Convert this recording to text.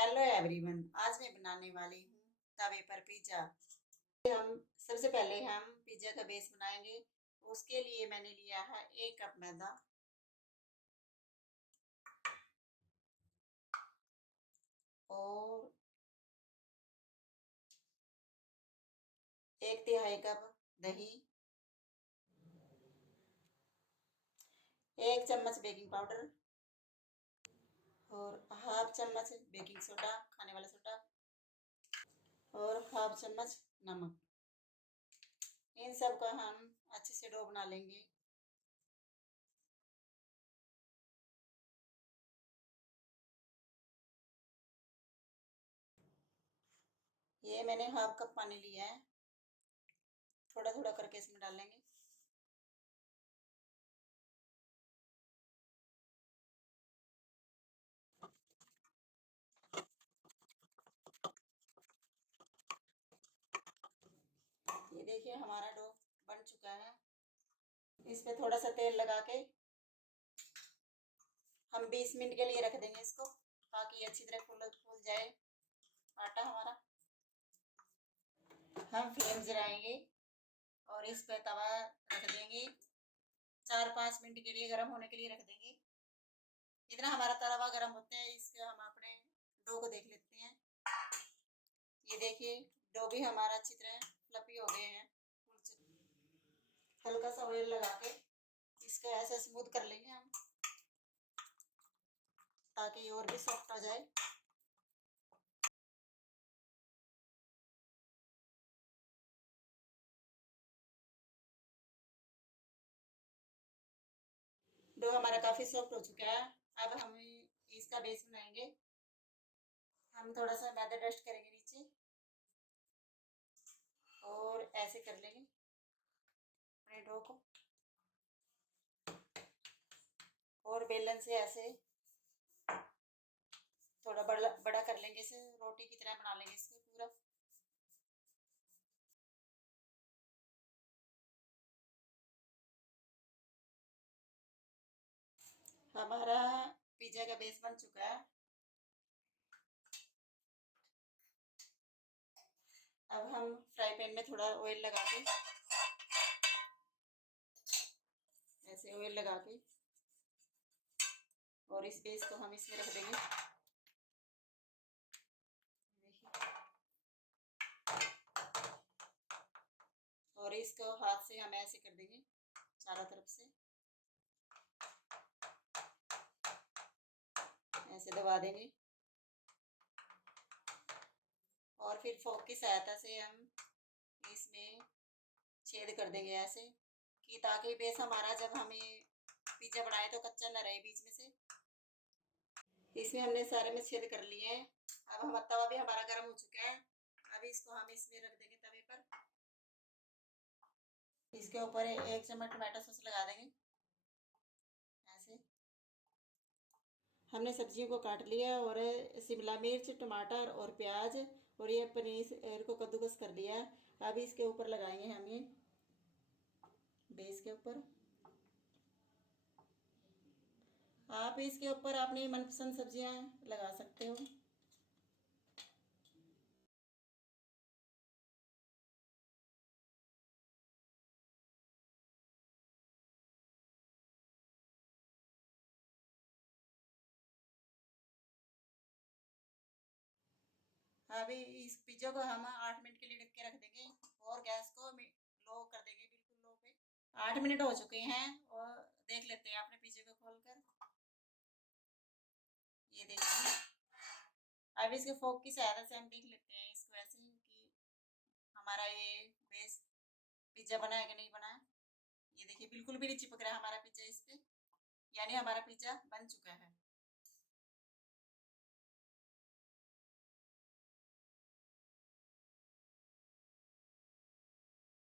Hello everyone, आज मैं बनाने वाली हूँ तवे पर पिज्ज़ा। हम सबसे पहले हम पिज्ज़ा का बेस बनाएंगे। उसके लिए मैंने लिया है 1 कप मैदा और 1/3 कप दही, 1 चम्मच बेकिंग पाउडर और हाफ चम्मच बेकिंग सोडा, खाने वाला सोडा और हाफ चम्मच नमक। इन सब का हम अच्छे से डो बना लेंगे। ये मैंने हाफ कप पानी लिया है, थोड़ा थोड़ा करके इसमें डालेंगे। ये देखिए हमारा डो बन चुका है। इस पे थोड़ा सा तेल लगा के हम 20 मिनट के लिए रख देंगे इसको, ताकि अच्छी तरह फूल जाए आटा हमारा। हम फ्लेम जलाएंगे और इस पे तवा रख देंगे। 4-5 मिनट के लिए गर्म होने के लिए रख देंगे। इतना हमारा तवा गर्म होता है, इसके हम अपने डो को देख लेते हैं। ये देखिए डो भी हमारा अच्छी तरह फ्लफी हो गए हैं। हल्का सा ऑयल लगा के इसको ऐसे स्मूथ कर लेंगे हम, ताकि और भी सॉफ्ट हो जाए। डो हमारा काफ़ी सॉफ्ट हो चुका है। अब हम इसका बेस बनाएंगे। हम थोड़ा सा मैदा डस्ट करेंगे नीचे और ऐसे कर लेंगे अपने डो को, और बेलन से ऐसे थोड़ा बड़ा बड़ा कर लेंगे। इसे रोटी की तरह बना लेंगे इसको पूरा। हमारा पिज्ज़ा का बेस बन चुका है। अब हम फ्राई पैन में थोड़ा ऑयल लगा के, ऐसे ऑयल लगा के, और इस बेस को हम इसमें रख देंगे। देखिए, और इसको हाथ से हम ऐसे कर देंगे चारों तरफ से, ऐसे दबा देंगे। और फिर फोक की सहायता से हम इसमें छेद कर देंगे ऐसे, कि ताकि बेस हमारा जब हमें पिज्ज़ा बनाए तो कच्चा ना रहे बीच में से। इसमें हमने सारे में छेद कर लिए हैं। अब हम तवा भी हमारा गर्म हो चुका है। अभी इसको हम इसमें रख देंगे तवे पर। इसके ऊपर 1 चम्मच टमाटो सॉस लगा देंगे ऐसे। हमने सब्जियों को काट लिया और शिमला मिर्च, टमाटर और प्याज और ये पनीर को कद्दूकस कर लिया। अभी इसके ऊपर लगाएंगे हम ये बेस के ऊपर। आप इसके ऊपर अपनी मनपसंद सब्जियां लगा सकते हो। अभी इस पिज्जा को हम 8 मिनट के लिए ढक के रख देंगे और गैस को लो कर देंगे, बिल्कुल लो पे। 8 मिनट हो चुके हैं और देख लेते हैं अपने पिज्जे को खोलकर। ये देखिए, अब इसके फोक की सहायता से हम देख लेते हैं इसको ऐसे ही, कि हमारा ये बेस पिज्जा बना है कि नहीं बना है। ये देखिए बिल्कुल भी नहीं चिपक रहा हमारा पिज्जा इस पे, यानी हमारा पिज्जा बन चुका है।